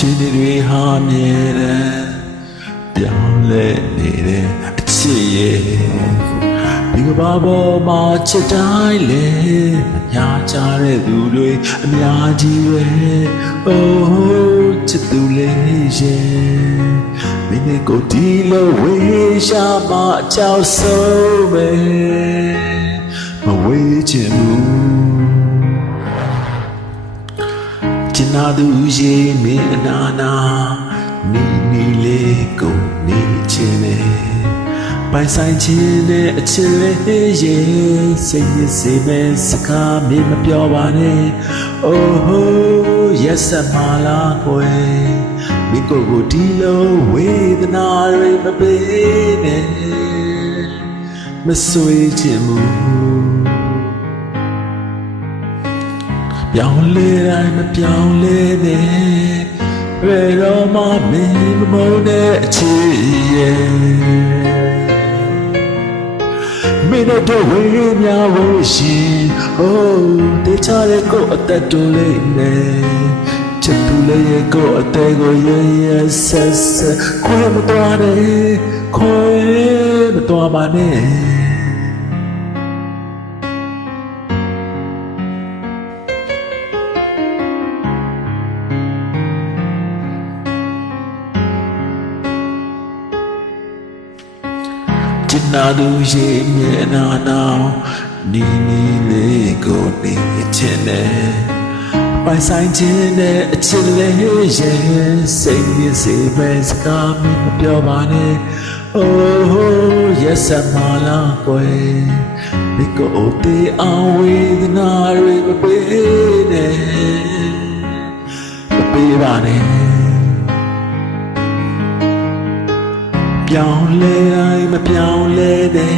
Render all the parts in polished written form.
ချင်းတွေဟာမြဲတယ်ပြောင်းလဲနေတဲ့အချစ်ရဲ့ဒီကဘာပေါ်မှာချစ်တိုင်းလေမညာကြတဲ့သူတွေအများကြီးပဲအိုးချစ်သူလေးရဲ့မင်းနဲ့ကိုဒီလိုဝေးရှာမအကြောက်ဆုံးပဲမဝေးချင်ဘူးကျင်နာသူရေမင်းအနာနာနီနီလေးကိုနေချင်တယ်ပိုင်ဆိုင်ခြင်းနဲ့အချစ်လေးရေစိတ်ရည်စေမဲ့စကားမင်းမပြောပါနဲ့အိုးဟိုးရက်စက်မလားကွယ်မိကိုကိုဒီလိုဝေဒနာတွေမပေးနဲ့မဆွေးချင်ဘူးပြောင်းလဲတိုင်းမပြောင်းလဲနဲ့ဘယ်တော့မှမင်းမမုန်းတဲ့အချစ်ရဲ့မင်းတို့ဝေးများဝေးရှင်ဟိုးတေချာတဲ့ကိုအသက်တူလေးနဲ့ချစ်သူလေးရဲ့ကိုအသေးကိုရရဆက်ဆက်ခွဲမတော်နဲ့ခွဲမတော်ပါနဲ့ကျင်နာသူရေမျက်နှာနောက်နီနီလေးကိုနေချင်တယ်ပိုင်ဆိုင်ခြင်းနဲ့အချစ်လေးရဲ့စိတ်ရည်စေပဲစကားမပြောပါနဲ့အိုးရက်စက်မလားကွယ်ဒီကိုတေးအောင်ဝေဒနာတွေမပေးနဲ့မပေးပါနဲ့ပြောင်းလဲတိုင်းမပြောင်းလဲတဲ့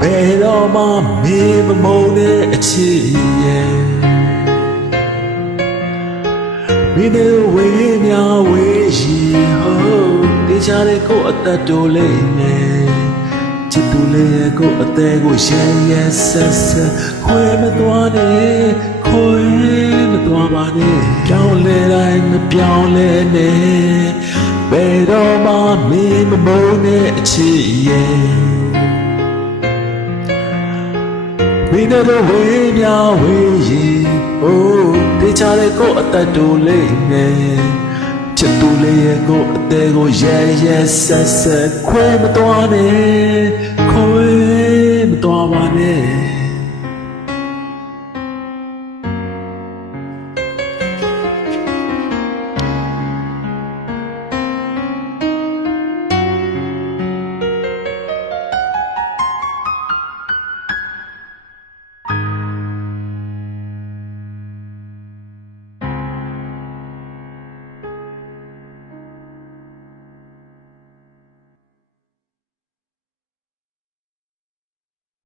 ဘယ်တော့မှမေးမမုန်းတဲ့အချစ်ရဲ့မင်းတို့ဝေးများဝေးရှိဟိုးတေချာတဲ့ကိုအသက်တိုးလေးနဲ့ချစ်သူလေးရဲ့ကိုအသေးကိုရရဆက်ဆက်ခွဲမသွားနဲ့ခွဲမသွားပါနဲ့ပြောင်းလဲတိုင်းမပြောင်းလဲနဲ့ဘယ်တော့မှမင်းမမုန်းတဲ့အချစ်ရဲ့မင်းတို့ဝေးများဝေးရင်အိုးတေချာတဲ့ကိုအသက်တိုးလေးနဲ့ချစ်သူလေးရဲ့ကိုအသေးကိုရရဆက်ဆက်ခွဲမသွားနဲ့